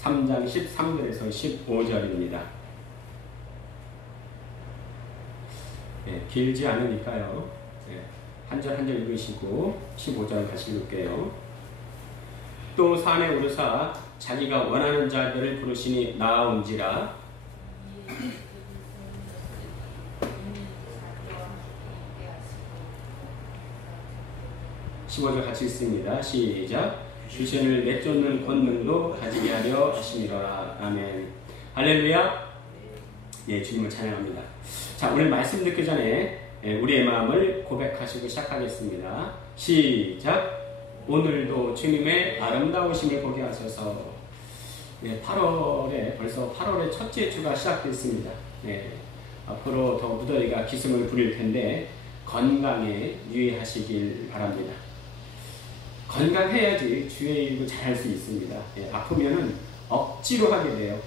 3장 13절에서 15절입니다. 길지 않으니까요. 한 절 한 절 읽으시고 15절 다시 읽을게요. 또 산에 오르사 자기가 원하는 자들을 부르시니 나아온지라. 15절 같이 읽습니다. 시작. 귀신을 내쫓는 권능도 가지게 하려 하심이로라. 아멘. 할렐루야. 예, 주님을 찬양합니다. 자, 오늘 말씀 듣기 전에 우리의 마음을 고백하시고 시작하겠습니다. 시작. 오늘도 주님의 아름다우심을 보게 하셔서. 8월에 벌써 8월의 첫째 주가 시작됐습니다. 앞으로 더 무더위가 기승을 부릴 텐데 건강에 유의하시길 바랍니다. 건강해야지 주의 일도 잘할 수 있습니다. 아프면은 억지로 하게 돼요.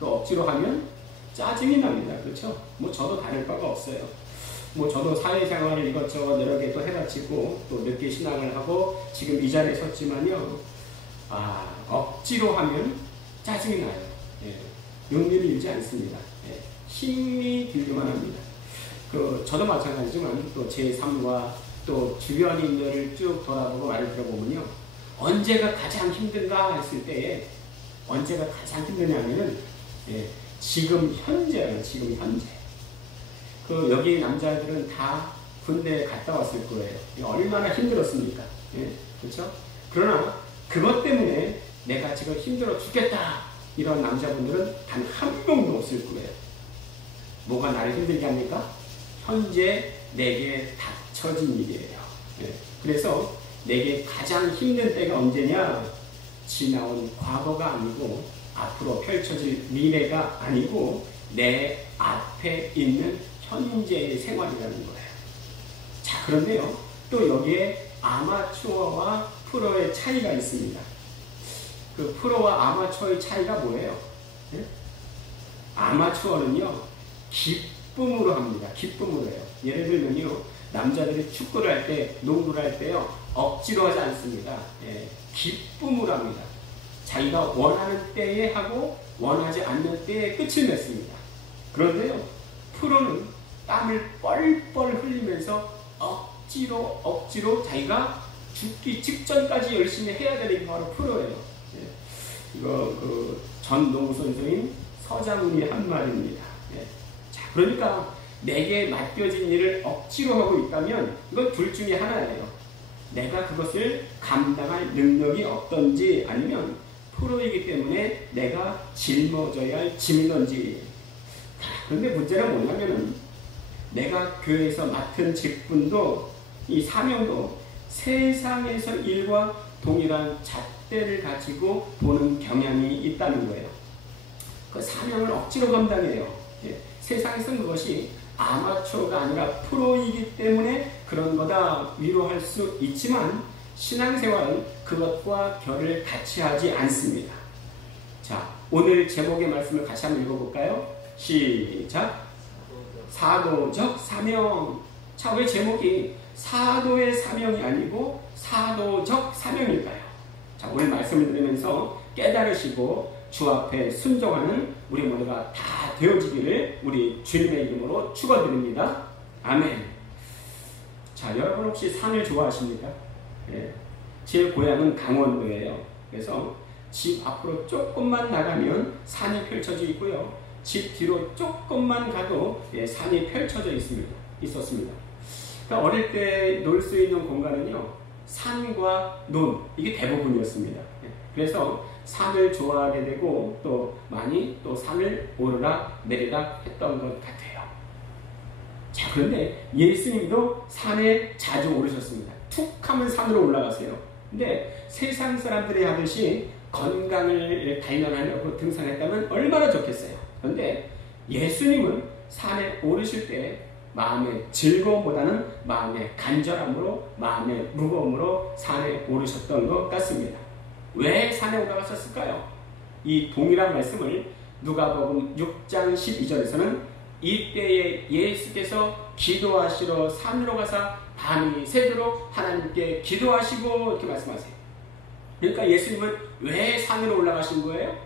또 억지로 하면 짜증이 납니다. 그렇죠? 뭐 저도 다를 바가 없어요. 뭐 저도 사회생활을 이것저것 여러 개 또 해가지고 또 늦게 신앙을 하고 지금 이 자리에 섰지만요. 억지로 하면 짜증이 나요. 용기를 잃지 않습니다. 힘이 들기만 합니다. 저도 마찬가지지만 또 제 삶과 또 주변인들을 쭉 돌아보고 말을 들어보면요. 언제가 가장 힘든가 했을 때에 언제가 가장 힘드냐면은 지금 현재예요. 지금 현재. 여기 남자들은 다 군대에 갔다 왔을 거예요. 얼마나 힘들었습니까? 그렇죠? 그러나 그것 때문에 내가 지금 힘들어 죽겠다. 이런 남자분들은 단 한 명도 없을 거예요. 뭐가 나를 힘들게 합니까? 현재 내게 닥쳐진 일이에요. 그래서 내게 가장 힘든 때가 언제냐? 지나온 과거가 아니고 앞으로 펼쳐질 미래가 아니고 내 앞에 있는 현재의 생활이라는 거예요. 자, 그런데요. 또 여기에 아마추어와 프로의 차이가 있습니다. 프로와 아마추어의 차이가 뭐예요? 아마추어는요. 기쁨으로 합니다. 기쁨으로 해요. 예를 들면요. 남자들이 축구를 할 때, 농구를 할 때요. 억지로 하지 않습니다. 기쁨으로 합니다. 자기가 원하는 때에 하고 원하지 않는 때에 끝을 맺습니다. 그런데요. 프로는 땀을 뻘뻘 흘리면서 억지로 자기가 죽기 직전까지 열심히 해야 되는 게 바로 프로예요. 이거 전 농구 선수인 서장훈이 한 말입니다. 자, 그러니까 내게 맡겨진 일을 억지로 하고 있다면 이건 둘 중에 하나예요. 내가 그것을 감당할 능력이 없던지 아니면 프로이기 때문에 내가 짊어져야 할 짐이던지. 그런데 문제는 뭐냐면은 내가 교회에서 맡은 직분도 이 사명도 세상에서 일과 동일한 잣대를 가지고 보는 경향이 있다는 거예요. 그 사명을 억지로 감당해요. 세상에서는 그것이 아마추어가 아니라 프로이기 때문에 그런 거다 위로할 수 있지만 신앙생활은 그것과 결을 같이 하지 않습니다. 자, 오늘 제목의 말씀을 같이 한번 읽어볼까요? 시작. 사도적 사명. 자, 왜 제목이 사도의 사명이 아니고 사도적 사명일까요? 자, 오늘 말씀을 들으면서 깨달으시고 주 앞에 순종하는 우리 모두가 다 되어지기를 우리 주님의 이름으로 축원드립니다. 아멘. 자, 여러분 혹시 산을 좋아하십니까? 제 고향은 강원도예요. 그래서 집 앞으로 조금만 나가면 산이 펼쳐져 있고요. 집 뒤로 조금만 가도 산이 펼쳐져 있었습니다. 그러니까 어릴 때 놀 수 있는 공간은요. 산과 논, 이게 대부분이었습니다. 그래서 산을 좋아하게 되고 또 많이 또 산을 오르락 내리락 했던 것 같아요. 자, 그런데 예수님도 산에 자주 오르셨습니다. 툭 하면 산으로 올라가세요. 근데 세상 사람들이 하듯이 건강을 단련하려고 등산했다면 얼마나 좋겠어요. 그런데 예수님은 산에 오르실 때 마음의 즐거움보다는 마음의 간절함으로, 마음의 무거움으로 산에 오르셨던 것 같습니다. 왜 산에 올라가셨을까요? 이 동일한 말씀을 누가복음 6장 12절에서는 이때에 예수께서 기도하시러 산으로 가사 밤이 새도록 하나님께 기도하시고 이렇게 말씀하세요. 그러니까 예수님은 왜 산으로 올라가신 거예요?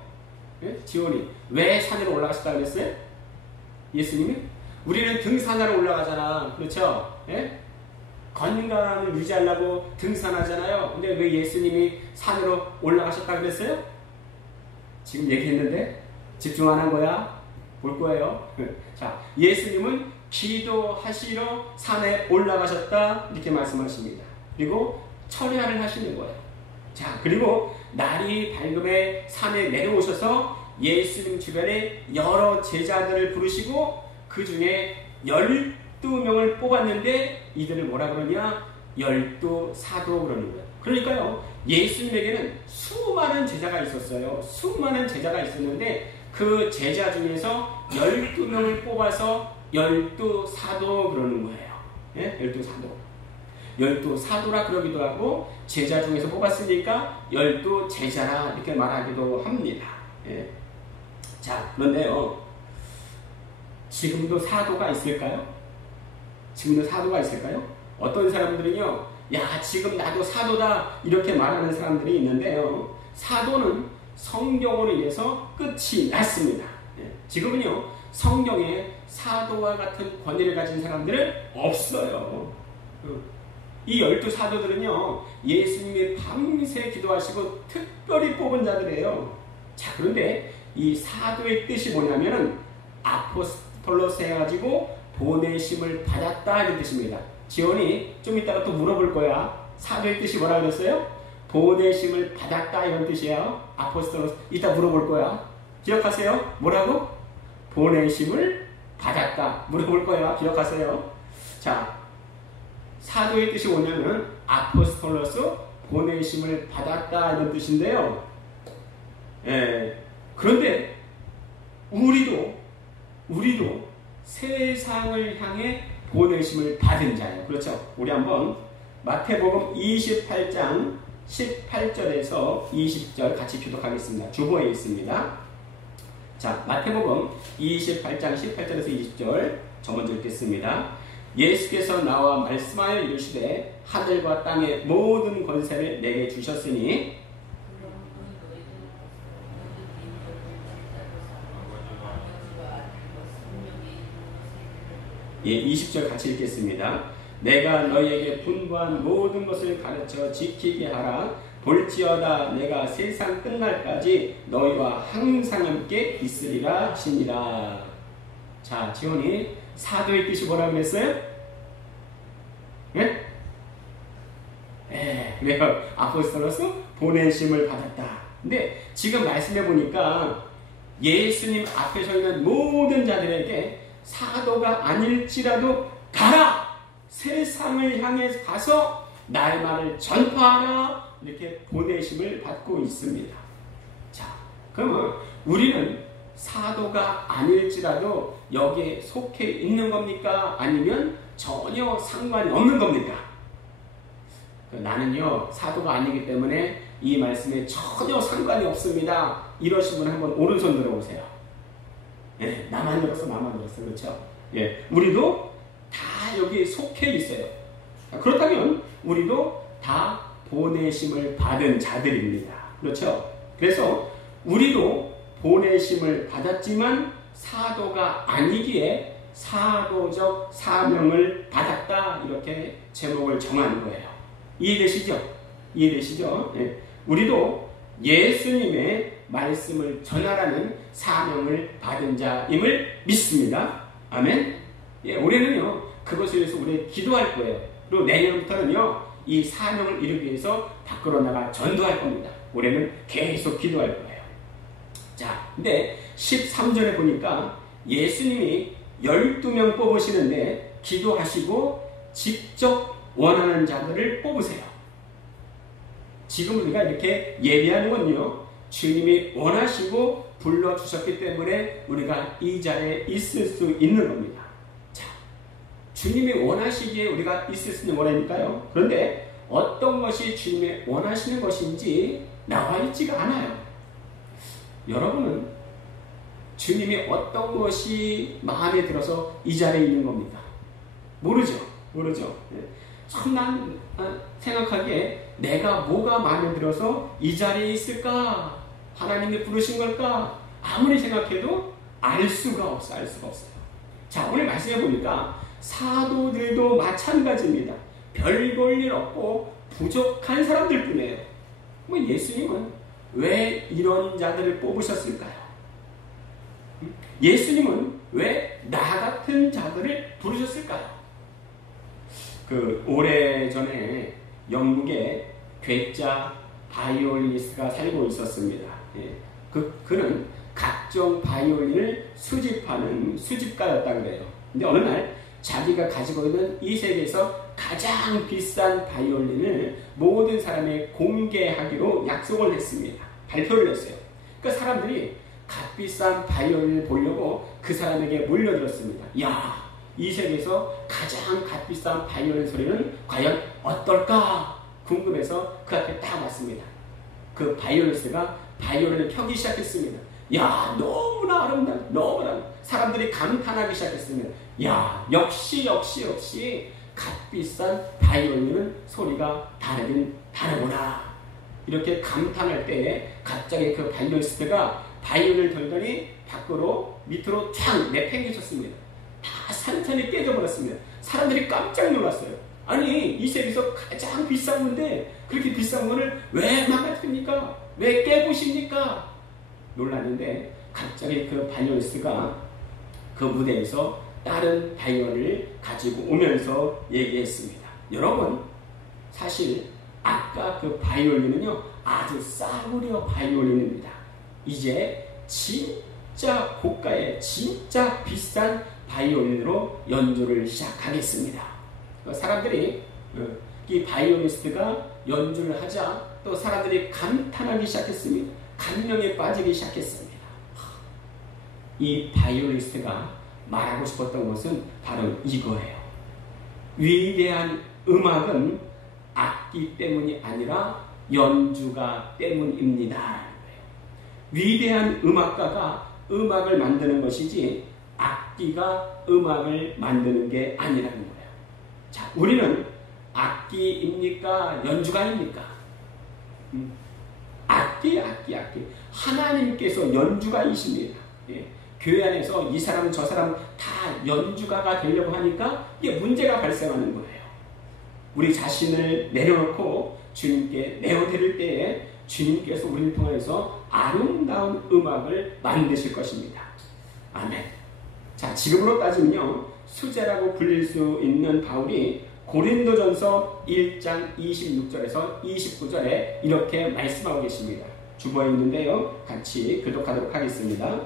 예? 지원이 왜 산으로 올라가셨다 그랬어요? 예수님이? 우리는 등산하러 올라가잖아. 그렇죠? 예? 건강을 유지하려고 등산하잖아요. 근데 왜 예수님이 산으로 올라가셨다 그랬어요? 지금 얘기했는데 집중 안 한 거야? 볼 거예요. 자, 예수님은 기도하시러 산에 올라가셨다 이렇게 말씀하십니다. 그리고 철야를 하시는 거예요. 자, 그리고 날이 밝음에 산에 내려오셔서 예수님 주변에 여러 제자들을 부르시고 그 중에 12명을 뽑았는데 이들을 뭐라 그러냐? 12사도 그러는 거예요. 그러니까요, 예수님에게는 수많은 제자가 있었어요. 수많은 제자가 있었는데 그 제자 중에서 12명을 뽑아서 12사도 그러는 거예요. 예? 12사도. 12사도라 그러기도 하고 제자 중에서 뽑았으니까 12제자라 이렇게 말하기도 합니다. 예. 자, 그런데요, 지금도 사도가 있을까요? 지금도 사도가 있을까요? 어떤 사람들은요, 야, 지금 나도 사도다 이렇게 말하는 사람들이 있는데요, 사도는 성경으로 인해서 끝이 났습니다. 예. 지금은요, 성경에 사도와 같은 권위를 가진 사람들은 없어요. 이 12사도들은요, 예수님이 밤새 기도하시고 특별히 뽑은 자들이에요. 자, 그런데 이 사도의 뜻이 뭐냐면은 아포스톨로스 해가지고 보내심을 받았다 이런 뜻입니다. 지원이 좀 이따가 또 물어볼 거야. 사도의 뜻이 뭐라 그랬어요? 보내심을 받았다 이런 뜻이에요. 아포스톨로스. 이따 물어볼 거야. 기억하세요? 뭐라고? 보내심을 받았다. 물어볼 거야. 기억하세요? 자, 사도의 뜻이 뭐냐면 아포스톨로스 보내심을 받았다 이런 뜻인데요. 예. 그런데 우리도 세상을 향해 보내심을 받은 자예요. 그렇죠? 우리 한번 마태복음 28장 18절에서 20절 같이 교독하겠습니다. 주보에 있습니다. 자, 마태복음 28장 18절에서 20절 저 먼저 읽겠습니다. 예수께서 나와 말씀하여 이르시되 하늘과 땅의 모든 권세를 내게 주셨으니 예, 20절 같이 읽겠습니다. 내가 너희에게 분부한 모든 것을 가르쳐 지키게 하라. 볼지어다 내가 세상 끝날까지 너희와 항상 함께 있으리라 하시니라. 자, 지원이 사도의 뜻이 뭐라고 그랬어요? 예? 예, 그래요. 아포스톨로스 보내심을 받았다. 근데 지금 말씀해 보니까 예수님 앞에 서 있는 모든 자들에게 사도가 아닐지라도 가라! 세상을 향해 가서 나의 말을 전파하라! 이렇게 보내심을 받고 있습니다. 자, 그러면 우리는 사도가 아닐지라도 여기에 속해 있는 겁니까? 아니면 전혀 상관이 없는 겁니까? 나는요, 사도가 아니기 때문에 이 말씀에 전혀 상관이 없습니다. 이러신 분 한번 오른손 들어보세요. 예, 나만 들었어. 그렇죠? 예, 우리도 다 여기에 속해 있어요. 그렇다면 우리도 다 보내심을 받은 자들입니다. 그렇죠? 그래서 우리도 보내심을 받았지만 사도가 아니기에 사도적 사명을 받았다 이렇게 제목을 정한 거예요. 이해되시죠? 예. 우리도 예수님의 말씀을 전하라는 사명을 받은 자임을 믿습니다. 아멘. 예, 올해는요 그것을 위해서 우리 기도할 거예요. 그리고 내년부터는요 이 사명을 이루기 위해서 밖으로 나가 전도할 겁니다. 올해는 계속 기도할 거예요. 자, 근데 13절에 보니까 예수님이 12명 뽑으시는데 기도하시고 직접 원하는 자들을 뽑으세요. 지금 우리가 이렇게 예배하는 건요, 주님이 원하시고 불러주셨기 때문에 우리가 이 자리에 있을 수 있는 겁니다. 자, 주님이 원하시기에 우리가 있을 수 있는 거라니까요. 그런데 어떤 것이 주님이 원하시는 것인지 나와 있지가 않아요. 여러분은 주님이 어떤 것이 마음에 들어서 이 자리에 있는 겁니까? 모르죠. 참 난 생각하기에 내가 뭐가 마음에 들어서 이 자리에 있을까? 하나님이 부르신 걸까? 아무리 생각해도 알 수가 없어요. 알 수가 없어요. 자, 오늘 말씀해 보니까 사도들도 마찬가지입니다. 별 볼 일 없고 부족한 사람들 뿐이에요. 예수님은 왜 이런 자들을 뽑으셨을까요? 예수님은 왜 나 같은 자들을 부르셨을까요? 오래전에 영국에 괴짜 바이올리니스트가 살고 있었습니다. 그는 각종 바이올린을 수집하는 수집가였다고 그래요. 근데 어느 날 자기가 가지고 있는 이 세계에서 가장 비싼 바이올린을 모든 사람에 공개하기로 약속을 했습니다. 발표를 했어요. 그러니까 사람들이 값비싼 바이올린을 보려고 그 사람에게 몰려들었습니다. 야, 이 세계에서 가장 값비싼 바이올린 소리는 과연 어떨까 궁금해서 그 앞에 딱 왔습니다. 그 바이올리스트가 바이올린을 켜기 시작했습니다. 야, 너무나 아름다워, 너무나 사람들이 감탄하기 시작했습니다. 야, 역시 값비싼 바이올린은 소리가 다르긴 다르구나. 이렇게 감탄할 때에 갑자기 그 바이올리스트가 바이올린을 돌더니 밖으로 밑으로 촥 내팽개쳤습니다. 다 산산이 깨져버렸습니다. 사람들이 깜짝 놀랐어요. 아니, 이 세계에서 가장 비싼 건데 그렇게 비싼 거를 왜 망가뜨립니까? 왜 깨부십니까? 놀랐는데 갑자기 그 바이올리스트가 그 무대에서 다른 바이올을 가지고 오면서 얘기했습니다. 여러분, 사실 아까 그 바이올린은요 아주 싸구려 바이올린입니다. 이제 진짜 고가의 진짜 비싼 바이올린으로 연주를 시작하겠습니다. 사람들이 이 바이올리스트가 연주를 하자 또 사람들이 감탄하기 시작했습니다. 감명에 빠지기 시작했습니다. 이 바이올리스트가 말하고 싶었던 것은 바로 이거예요. 위대한 음악은 악기 때문이 아니라 연주가 때문입니다. 위대한 음악가가 음악을 만드는 것이지 악기가 음악을 만드는 게 아니라는 거예요. 자, 우리는 악기입니까? 연주가입니까? 악기. 하나님께서 연주가이십니다. 교회 안에서 이 사람 저 사람 다 연주가가 되려고 하니까 이게 문제가 발생하는 거예요. 우리 자신을 내려놓고 주님께 내어드릴 때에 주님께서 우리를 통해서 아름다운 음악을 만드실 것입니다. 아멘. 자, 지금으로 따지면요, 수제라고 불릴 수 있는 바울이 고린도전서 1장 26절에서 29절에 이렇게 말씀하고 계십니다. 주보에 있는데요, 같이 교독하도록 하겠습니다.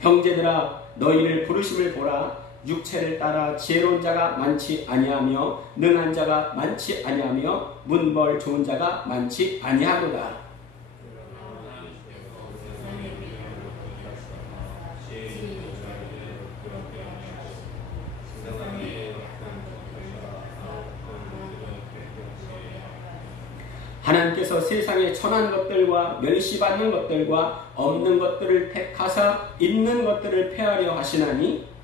형제들아, 너희를 부르심을 보라. 육체를 따라 지혜로운 자가 많지 아니하며 능한 자가 많지 아니하며 문벌 좋은 자가 많지 아니하도다. 하나님께서 세상에 천한 것들과 멸시받는 것들과 없는 것들을 택하사 있는 것들을 폐하려 하시나니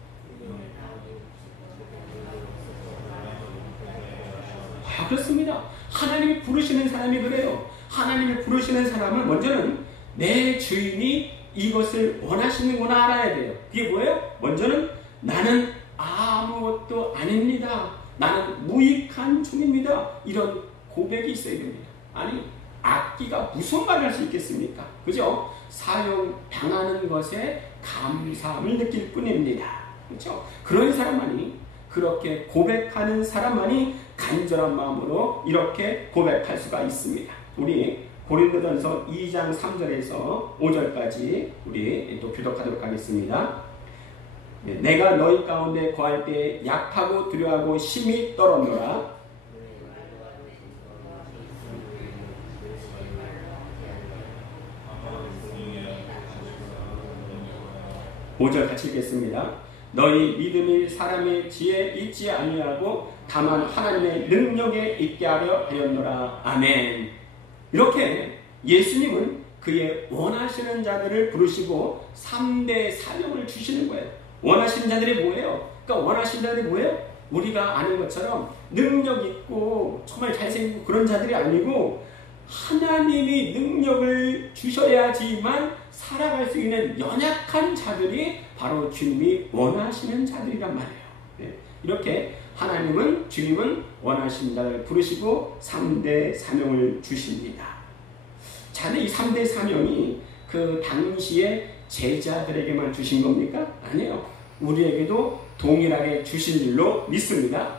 그렇습니다. 하나님이 부르시는 사람이 그래요. 하나님이 부르시는 사람은 먼저는 내 주인이 이것을 원하시는구나 알아야 돼요. 그게 뭐예요? 먼저는 나는 아무것도 아닙니다. 나는 무익한 종입니다. 이런 고백이 있어야 됩니다. 아니, 악기가 무슨 말을 할 수 있겠습니까? 그죠? 사용당하는 것에 감사함을 느낄 뿐입니다. 그렇죠? 그런 사람만이, 그렇게 고백하는 사람만이 간절한 마음으로 이렇게 고백할 수가 있습니다. 우리 고린도전서 2장 3절에서 5절까지 우리 또 교독하도록 하겠습니다. 내가 너희 가운데 거할 때 약하고 두려워하고 심히 떨었노라. 5절 같이 읽겠습니다. 너희 믿음이 사람의 지혜에 있지 아니하고 다만 하나님의 능력에 있게 하려 하였노라. 아멘. 이렇게 예수님은 그의 원하시는 자들을 부르시고 3대 사명을 주시는 거예요. 원하시는 자들이 뭐예요? 그러니까 원하시는 자들이 뭐예요? 우리가 아는 것처럼 능력 있고 정말 잘생기고 그런 자들이 아니고 하나님이 능력을 주셔야지만 살아갈 수 있는 연약한 자들이 바로 주님이 원하시는 자들이란 말이에요. 네. 이렇게 주님은 원하시는 자를 부르시고 3대 사명을 주십니다. 자, 근데 이 3대 사명이 그 당시에 제자들에게만 주신 겁니까? 아니에요. 우리에게도 동일하게 주신 줄로 믿습니다.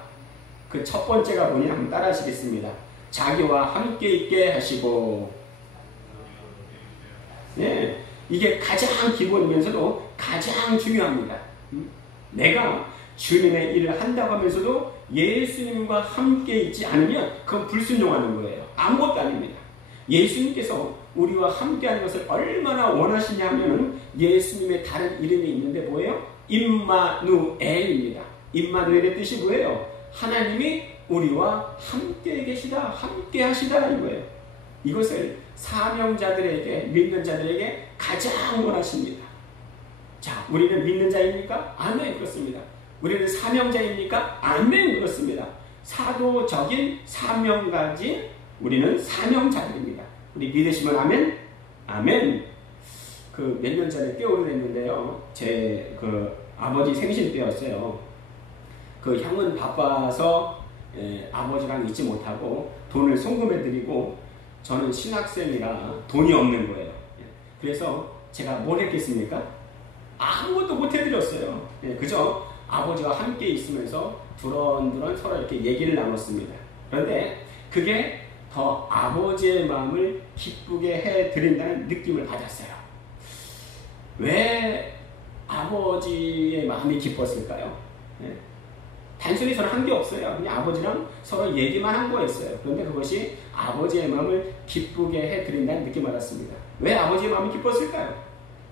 그 첫 번째가 뭐냐 한번 따라 하시겠습니다. 자기와 함께 있게 하시고, 네, 이게 가장 기본이면서도 가장 중요합니다. 내가 주님의 일을 한다고 하면서도 예수님과 함께 있지 않으면 그건 불순종하는 거예요. 아무것도 아닙니다. 예수님께서 우리와 함께하는 것을 얼마나 원하시냐 하면 예수님의 다른 이름이 있는데 뭐예요? 임마누엘입니다. 임마누엘의 뜻이 뭐예요? 하나님이 우리와 함께 계시다, 함께 하시다 이거예요. 이것을 사명자들에게, 믿는 자들에게 가장 원하십니다. 자, 우리는 믿는 자입니까? 아멘, 그렇습니다. 우리는 사명자입니까? 아멘, 그렇습니다. 사도적인 사명 가진 우리는 사명자들입니다. 우리 믿으시면 아멘? 아멘. 그 몇 년 전에 꽤 오래됐는데요. 제 아버지 생신 때였어요. 그 형은 바빠서 아버지랑 있지 못하고 돈을 송금해드리고 저는 신학생이라 돈이 없는 거예요. 그래서 제가 뭘 했겠습니까? 아무것도 못 해드렸어요. 그저 아버지와 함께 있으면서 두런두런 서로 이렇게 얘기를 나눴습니다. 그런데 그게 더 아버지의 마음을 기쁘게 해드린다는 느낌을 받았어요. 왜 아버지의 마음이 기뻤을까요? 단순히 저는 한 게 없어요. 그냥 아버지랑 서로 얘기만 한 거였어요. 그런데 그것이 아버지의 마음을 기쁘게 해드린다는 느낌 을 받았습니다. 왜 아버지의 마음이 기뻤을까요?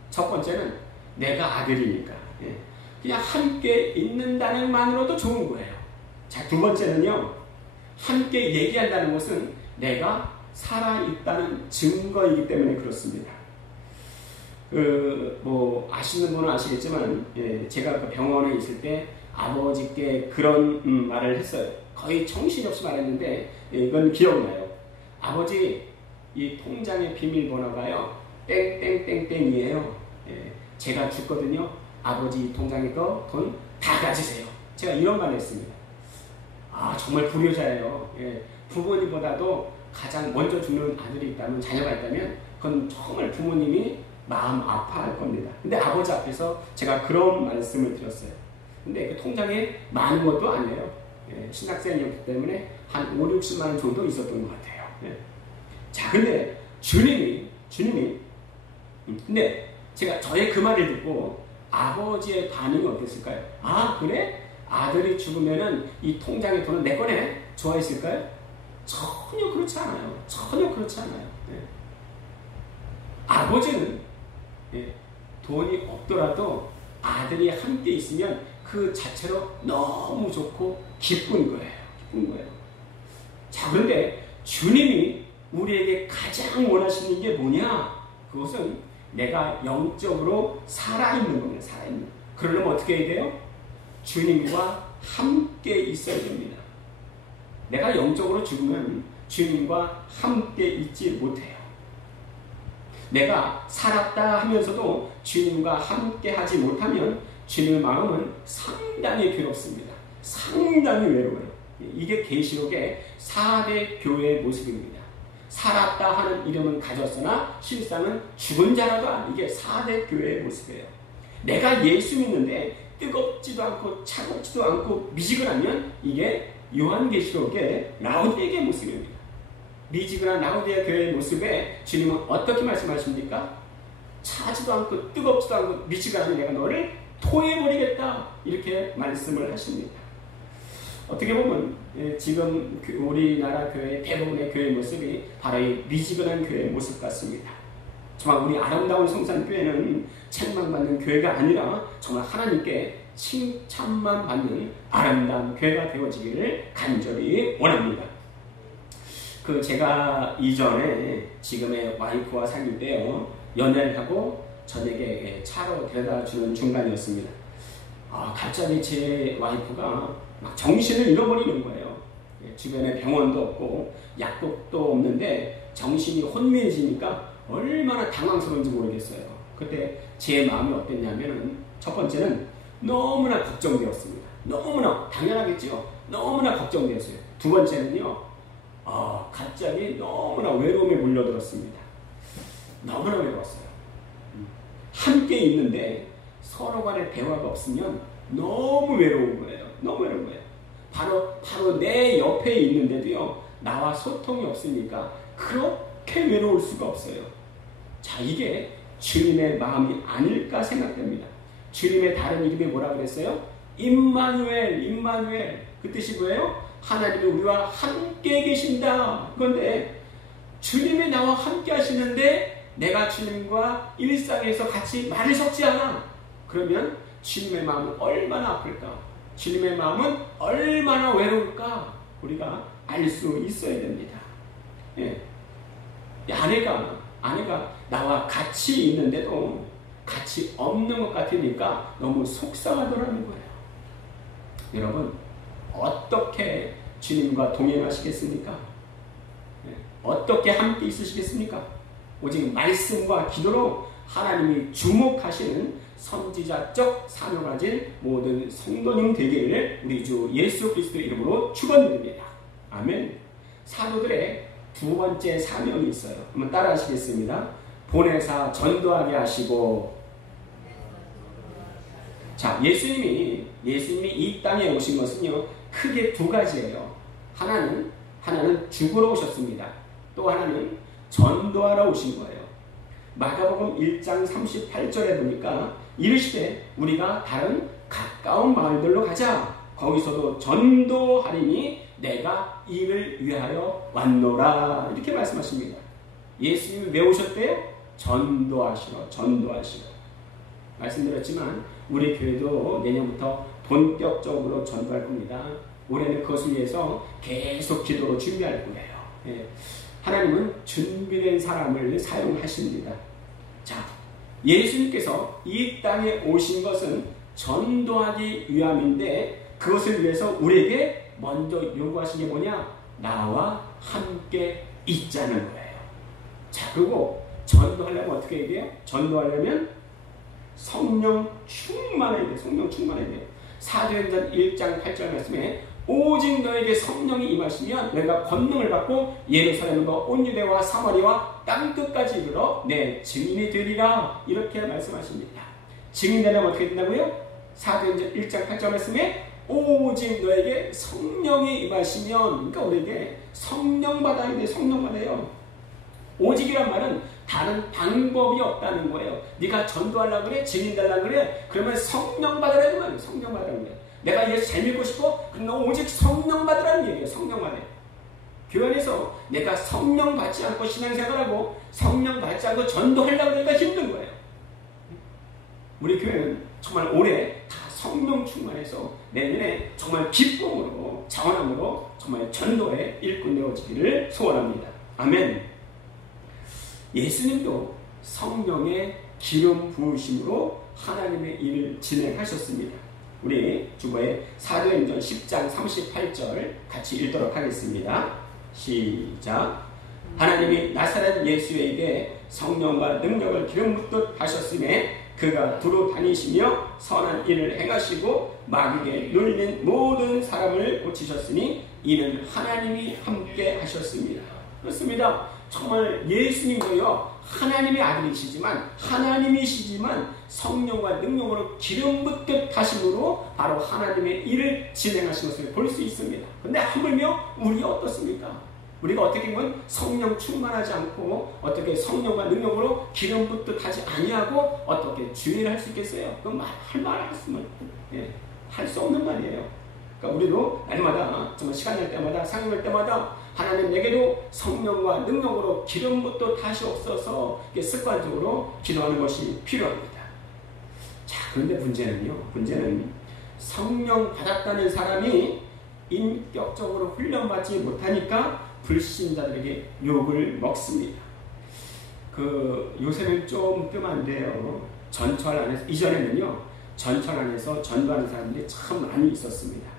첫 번째는 내가 아들이니까. 그냥 함께 있는다는 만으로도 좋은 거예요. 자, 두 번째는요. 함께 얘기한다는 것은 내가 살아있다는 증거이기 때문에 그렇습니다. 아시는 분은 아시겠지만, 제가 그 병원에 있을 때 아버지께 그런 말을 했어요. 거의 정신없이 말했는데, 이건 기억나요. 아버지, 이 통장의 비밀번호가요, 땡땡땡땡이에요. 제가 죽거든요. 아버지 이 통장에 거 돈 다 가지세요. 제가 이런 말을 했습니다. 아, 정말 불효자예요. 부모님보다도 가장 먼저 죽는 아들이 있다면, 자녀가 있다면 그건 정말 부모님이 마음 아파할 겁니다. 근데 아버지 앞에서 제가 그런 말씀을 드렸어요. 근데 그 통장에 많은 것도 아니에요. 신학생이었기 때문에 한 5, 60만 원 정도 있었던 것 같아요. 자, 근데 주님이 근데 제가 저의 그 말을 듣고 아버지의 반응이 어땠을까요? 아, 그래? 아들이 죽으면은 이 통장의 돈은 내 거네? 좋아했을까요? 전혀 그렇지 않아요. 전혀 그렇지 않아요. 아버지는 돈이 없더라도 아들이 함께 있으면 그 자체로 너무 좋고 기쁜 거예요. 기쁜 거예요. 자, 그런데 주님이 우리에게 가장 원하시는 게 뭐냐? 그것은 내가 영적으로 살아있는 겁니다. 살아있는. 그러려면 어떻게 해야 돼요? 주님과 함께 있어야 됩니다. 내가 영적으로 죽으면 주님과 함께 있지 못해요. 내가 살았다 하면서도 주님과 함께 하지 못하면 주님의 마음은 상당히 괴롭습니다. 상당히 외로워요. 이게 계시록의 4대 교회의 모습입니다. 살았다 하는 이름은 가졌으나 실상은 죽은 자라다. 이게 4대 교회의 모습이에요. 내가 예수 믿는데 뜨겁지도 않고 차갑지도 않고 미지근하면 이게 요한계시록의 라오디게의 모습입니다. 미지근한 라오디게 교회의 모습에 주님은 어떻게 말씀하십니까? 차지도 않고 뜨겁지도 않고 미지근하면 내가 너를 토해버리겠다. 이렇게 말씀을 하십니다. 어떻게 보면 지금 우리나라 교회 대부분의 교회 모습이 바로 이 미지근한 교회의 모습 같습니다. 정말 우리 아름다운 성산교회는 책망받는 교회가 아니라 정말 하나님께 칭찬만 받는 아름다운 교회가 되어지기를 간절히 원합니다. 제가 이전에 지금의 와이프와 사귈 때요, 연애를 하고 저녁에 차로 데려다 주는 중간이었습니다. 갑자기 제 와이프가 막 정신을 잃어버리는 거예요. 주변에 병원도 없고 약국도 없는데 정신이 혼미해지니까 얼마나 당황스러운지 모르겠어요. 그때 제 마음이 어땠냐면은 첫 번째는 너무나 걱정되었습니다. 너무나 당연하겠죠. 너무나 걱정되었어요. 두 번째는요. 갑자기 너무나 외로움에 물려들었습니다. 너무나 외로웠어요. 함께 있는데 서로 간에 대화가 없으면 너무 외로운 거예요. 너무 외로운 거예요. 바로 내 옆에 있는데도요. 나와 소통이 없으니까 그렇게 외로울 수가 없어요. 자, 이게 주님의 마음이 아닐까 생각됩니다. 주님의 다른 이름이 뭐라 그랬어요? 임마누엘, 임마누엘. 그 뜻이 뭐예요? 하나님이 우리와 함께 계신다. 그런데 주님이 나와 함께 하시는데 내가 주님과 일상에서 같이 말을 섞지 않아. 그러면 주님의 마음은 얼마나 아플까? 주님의 마음은 얼마나 외로울까? 우리가 알 수 있어야 됩니다. 예. 아내가 나와 같이 있는데도 같이 없는 것 같으니까 너무 속상하더라는 거예요. 여러분, 어떻게 주님과 동행하시겠습니까? 예. 어떻게 함께 있으시겠습니까? 오직 말씀과 기도로 하나님이 주목하시는 선지자적 사명을 가진 모든 성도님 되기를 우리 주 예수 그리스도의 이름으로 축원드립니다. 아멘. 사도들의 두 번째 사명이 있어요. 한번 따라 하시겠습니다. 보내사 전도하게 하시고. 자, 예수님이 이 땅에 오신 것은요, 크게 두 가지예요. 하나는 죽으러 오셨습니다. 또 하나는 전도하러 오신 거예요. 마가복음 1장 38절에 보니까 이르시되 우리가 다른 가까운 마을들로 가자. 거기서도 전도하리니 내가 이를 위하여 왔노라. 이렇게 말씀하십니다. 예수님이 왜 오셨대요? 전도하시러. 말씀드렸지만 우리 교회도 내년부터 본격적으로 전도할 겁니다. 올해는 그것을 위해서 계속 기도로 준비할 거예요. 예. 하나님은 준비된 사람을 사용하십니다. 자, 예수님께서 이 땅에 오신 것은 전도하기 위함인데 그것을 위해서 우리에게 먼저 요구하신 게 뭐냐? 나와 함께 있자는 거예요. 자, 그리고 전도하려면 어떻게 해야 돼요? 전도하려면 성령 충만해야 돼요. 성령 충만해야 돼요. 사도행전 1장 8절 말씀에 오직 너에게 성령이 임하시면 너희가 권능을 받고 예루살렘과 온 유대와 사마리아와 땅끝까지 이르러 내 증인이 되리라. 이렇게 말씀하십니다. 증인 되려면 어떻게 된다고요? 사도행전 1장 8절 말씀에 오직 너에게 성령이 임하시면, 그러니까 우리에게 성령 받아야 돼. 성령 받아요. 오직이란 말은 다른 방법이 없다는 거예요. 네가 전도하려고 그래? 증인 되려고 그래? 그러면 성령 받으라는 거예요. 성령 받으라는 거예요. 내가 예수 잘 믿고 싶어? 그럼 너 오직 성령 받으라는 얘기예요. 성령 받아요. 교회 안에서 내가 성령 받지 않고 신앙생활하고 성령 받지 않고 전도하려고 하니까 힘든 거예요. 우리 교회는 정말 올해 다 성령 충만해서 내년에 정말 기쁨으로 자원함으로 정말 전도의 일꾼 되어지기를 소원합니다. 아멘. 예수님도 성령의 기름 부으심으로 하나님의 일을 진행하셨습니다. 우리 주보에 사도행전 10장 38절 같이 읽도록 하겠습니다. 시작. 하나님이 나사렛 예수에게 성령과 능력을 기름 붓듯 하셨음에 그가 두루 다니시며 선한 일을 행하시고 마귀에게 눌린 모든 사람을 고치셨으니 이는 하나님이 함께 하셨습니다. 그렇습니다. 정말 예수님도요, 하나님의 아들이시지만 하나님이시지만 성령과 능력으로 기름 붓듯 하심으로 바로 하나님의 일을 진행하신 것을 볼 수 있습니다. 그런데 하물며 우리 어떻습니까? 우리가 어떻게 보면 성령 충만하지 않고 어떻게 성령과 능력으로 기름 붓듯 하지 아니하고 어떻게 주의를 할 수 있겠어요? 그건 할 수 없는 말이에요. 그러니까 우리도 날마다 정말 시간 날 때마다 상용할 때마다 하나님 내게도 성령과 능력으로 기름 붓듯 하시옵소서 습관적으로 기도하는 것이 필요합니다. 자, 그런데 문제는 성령 받았다는 사람이 인격적으로 훈련받지 못하니까 불신자들에게 욕을 먹습니다. 요새는 좀 뜸한데요. 전철 안에서, 이전에는요, 전철 안에서 전도하는 사람들이 참 많이 있었습니다.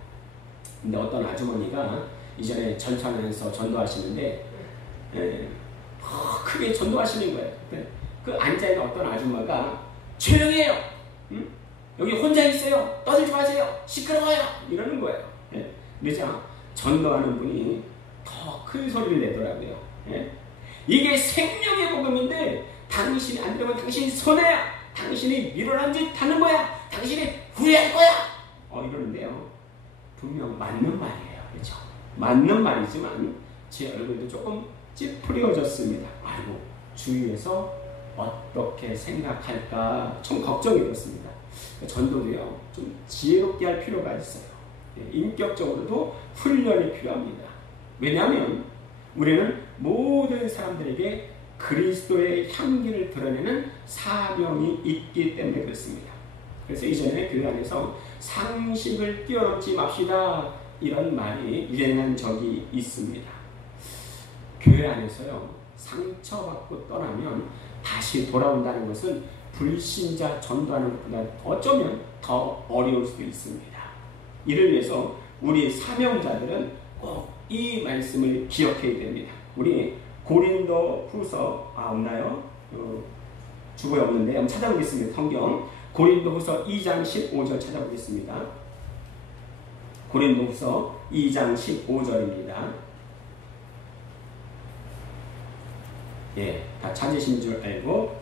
근데 어떤 아주머니가 이전에 전철 안에서 전도하시는데, 더 크게 전도하시는 거예요. 그 앉아있는 어떤 아줌마가 조용히 해요. 응? 여기 혼자 있어요. 떠들지 마세요. 시끄러워요. 이러는 거예요. 예? 그러자 전도하는 분이 더 큰 소리를 내더라고요. 예? 이게 생명의 복음인데 당신이 안 들으면 당신이 손해야. 당신이 밀어난 짓 하는 거야. 당신이 후회할 거야. 이러는데요. 분명 맞는 말이에요. 그렇죠? 맞는 말이지만 제 얼굴도 조금 찌푸려졌습니다. 아이고, 주위에서 어떻게 생각할까 좀 걱정이 됐습니다. 전도도요, 좀 지혜롭게 할 필요가 있어요. 인격적으로도 훈련이 필요합니다. 왜냐하면 우리는 모든 사람들에게 그리스도의 향기를 드러내는 사명이 있기 때문에 그렇습니다. 그래서 이전에 교회 안에서 상식을 뛰어넘지 맙시다 이런 말이 유행한 적이 있습니다. 교회 안에서요, 상처받고 떠나면 다시 돌아온다는 것은 불신자 전도하는 것보다 어쩌면 더 어려울 수도 있습니다. 이를 위해서 우리 사명자들은 꼭 이 말씀을 기억해야 됩니다. 우리 고린도 후서 없나요? 주보에 없는데 한번 찾아보겠습니다. 성경 고린도 후서 2장 15절 찾아보겠습니다. 고린도 후서 2장 15절입니다. 예, 다 찾으신 줄 알고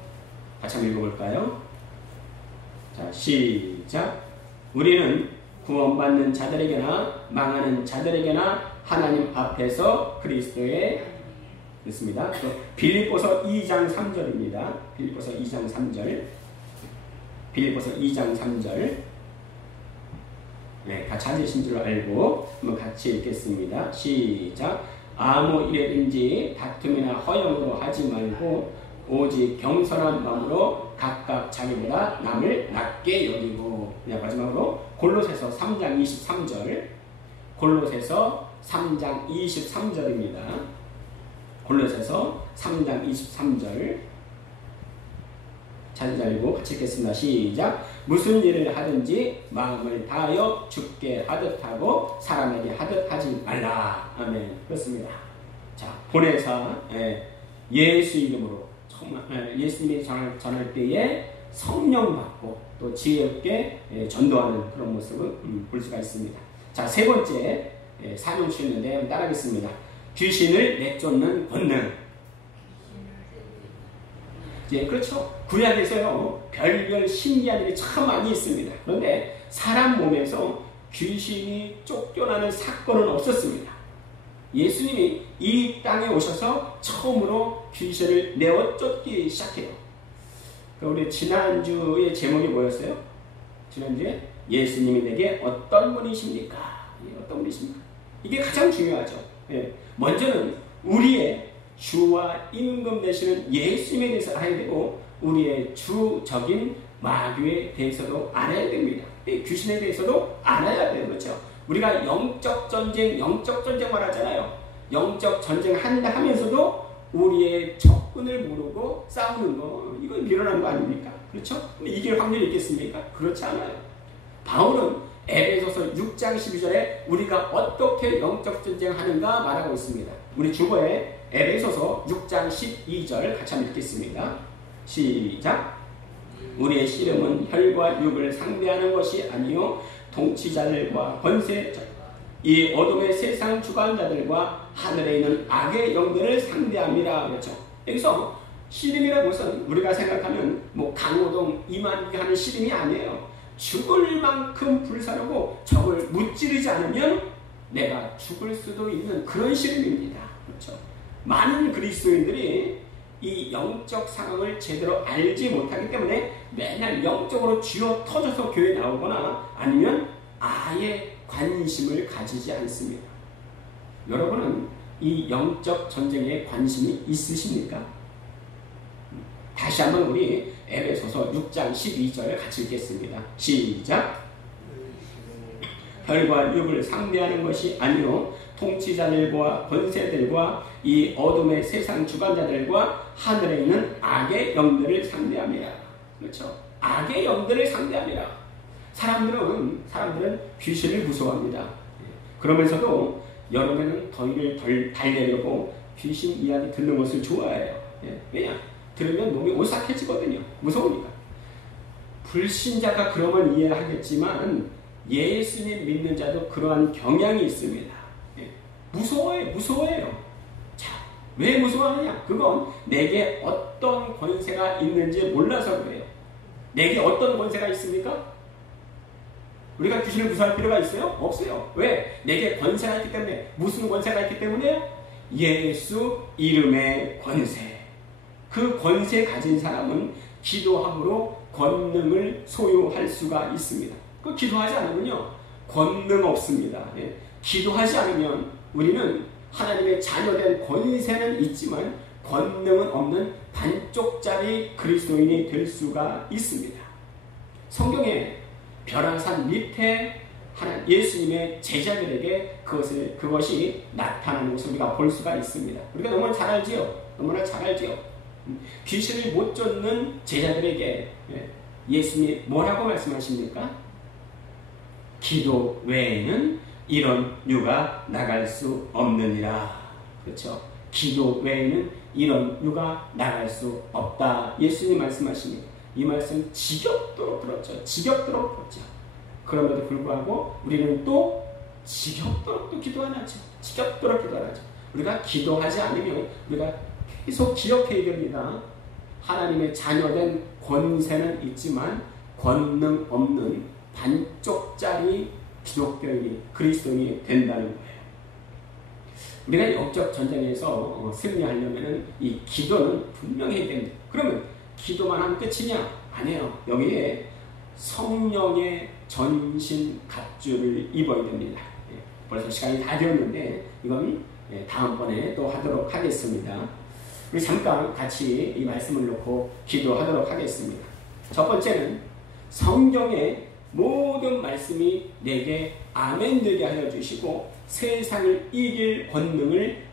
같이 한번 읽어볼까요? 자, 시작. 우리는 구원받는 자들에게나 망하는 자들에게나 하나님 앞에서 그리스도의 됐습니다. 빌립보서 2장 3절입니다. 빌립보서 2장 3절. 빌립보서 2장 3절. 네, 다 찾으신 줄 알고 한번 같이 읽겠습니다. 시작. 아무 일에든지 다툼이나 허영으로 하지 말고 오직 겸손한 마음으로 각각 자기보다 남을 낮게 여기고. 마지막으로 골로새서 3장 23절. 골로새서 3장 23절입니다. 골로새서 3장 23절. 잘 알고 같이 읽겠습니다. 시작. 무슨 일을 하든지 마음을 다하여 주께 하듯 하고 사람에게 하듯 하지 말라. 아멘. 그렇습니다. 자, 보혜사 예수 이름으로 정말 예수님이 전할 때에 성령 받고 또 지혜롭게 전도하는 그런 모습을 볼 수가 있습니다. 자, 세 번째 사명 주였는데 따라하겠습니다. 귀신을 내쫓는 권능. 예, 그렇죠. 구약에서요, 별별 신기한 일이 참 많이 있습니다. 그런데 사람 몸에서 귀신이 쫓겨나는 사건은 없었습니다. 예수님이 이 땅에 오셔서 처음으로 귀신을 내어 쫓기 시작해요. 우리 지난주의 제목이 뭐였어요? 지난주에 예수님이 내게 어떤 분이십니까? 어떤 분이십니까? 이게 가장 중요하죠. 예. 먼저는 우리의 주와 임금 되시는 예수님에 대해서 알아야 되고 우리의 주적인 마귀에 대해서도 알아야 됩니다. 귀신에 대해서도 알아야 돼요. 그렇죠? 우리가 영적 전쟁 말하잖아요. 영적 전쟁 한다 하면서도 우리의 적군을 모르고 싸우는 거, 이건 미련한 거 아닙니까? 그렇죠? 이길 확률이 있겠습니까? 그렇지 않아요. 바울은 에베소서 6장 12절에 우리가 어떻게 영적 전쟁하는가 말하고 있습니다. 우리 주보에 에베소서 6장 12절 같이 한번 읽겠습니다. 시작. 우리의 씨름은 혈과 육을 상대하는 것이 아니요 통치자들과 권세자, 이 어둠의 세상 주관자들과 하늘에 있는 악의 영들을 상대합니다. 그렇죠? 여기서 씨름이라는 것은 우리가 생각하는 강호동, 이만기 하는 씨름이 아니에요. 죽을 만큼 불사르고 적을 무찌르지 않으면 내가 죽을 수도 있는 그런 씨름입니다. 그렇죠? 많은 그리스도인들이 이 영적 상황을 제대로 알지 못하기 때문에 맨날 영적으로 쥐어 터져서 교회에 나오거나 아니면 아예 관심을 가지지 않습니다. 여러분은 이 영적 전쟁에 관심이 있으십니까? 다시 한번 우리 에베소서 6장 12절 같이 읽겠습니다. 시작. 혈과 육을 상대하는 것이 아니요 통치자들과 권세들과 이 어둠의 세상 주관자들과 하늘에 있는 악의 영들을 상대합니다. 그렇죠? 악의 영들을 상대합니다. 사람들은 귀신을 무서워합니다. 그러면서도 여름에는 더위를 덜 달래려고 귀신 이야기 듣는 것을 좋아해요. 왜냐? 들으면 몸이 오싹해지거든요. 무서우니까. 불신자가 그러면 이해하겠지만 예수님 믿는 자도 그러한 경향이 있습니다. 무서워해요. 자, 왜 무서워하느냐? 그건 내게 어떤 권세가 있는지 몰라서 그래요. 내게 어떤 권세가 있습니까? 우리가 귀신을 무서워할 필요가 있어요? 없어요. 왜? 내게 권세가 있기 때문에. 무슨 권세가 있기 때문에? 예수 이름의 권세. 그 권세 가진 사람은 기도함으로 권능을 소유할 수가 있습니다. 그 기도하지 않으면요, 권능 없습니다. 기도하지 않으면 우리는 하나님의 자녀된 권세는 있지만 권능은 없는 반쪽짜리 그리스도인이 될 수가 있습니다. 성경에 벼랑산 밑에 예수님의 제자들에게 그것이 나타나는 것을 우리가 볼 수가 있습니다. 우리가 너무나 잘 알지요. 귀신을 못 쫓는 제자들에게 예수님이 뭐라고 말씀하십니까? 기도 외에는 이런 유가 나갈 수 없느니라. 그렇죠? 기도 외에는 이런 유가 나갈 수 없다. 예수님 말씀하십니다. 이 말씀 지겹도록 들었죠. 그럼에도 불구하고 우리는 또 지겹도록 또 기도 안 하죠. 우리가 기도하지 않으면 우리가 계속 기억해야 됩니다. 하나님의 자녀된 권세는 있지만 권능 없는 반쪽짜리 기독교인이 그리스도인이 된다는 거예요. 우리가 영적 전쟁에서 승리하려면 이 기도는 분명히 해야 됩니다. 그러면 기도만 하면 끝이냐? 아니에요. 여기에 성령의 전신 갑주를 입어야 됩니다. 벌써 시간이 다 되었는데 이건 다음번에 또 하도록 하겠습니다. 우리 잠깐 같이 이 말씀을 놓고 기도하도록 하겠습니다. 첫 번째는 성경의 모든 말씀이 내게 아멘 되게 하여 주시고 세상을 이길 권능을